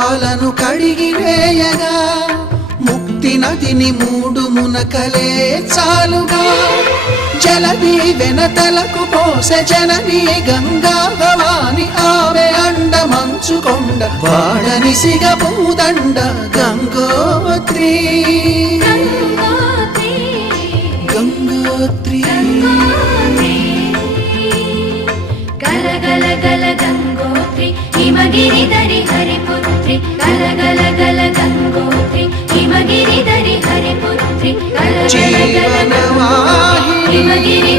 పాపాలను కడిగివేయగా ముక్తి నదిని 3 మునకలే చాలుగా జలది వెనతలకు పోసె జనని గంగా భవాని ఆమె అండ మంచుకొండ వాడని సిగ పూదండ గంగోత్రి గంగోత్రి గల గల గల గంగోత్రి హిమగిరిధరి హరిపుత్రి గల గల గల గంగోత్రి హిమగిరిధరి హరిపుత్రి గల గల గల హిమగిరి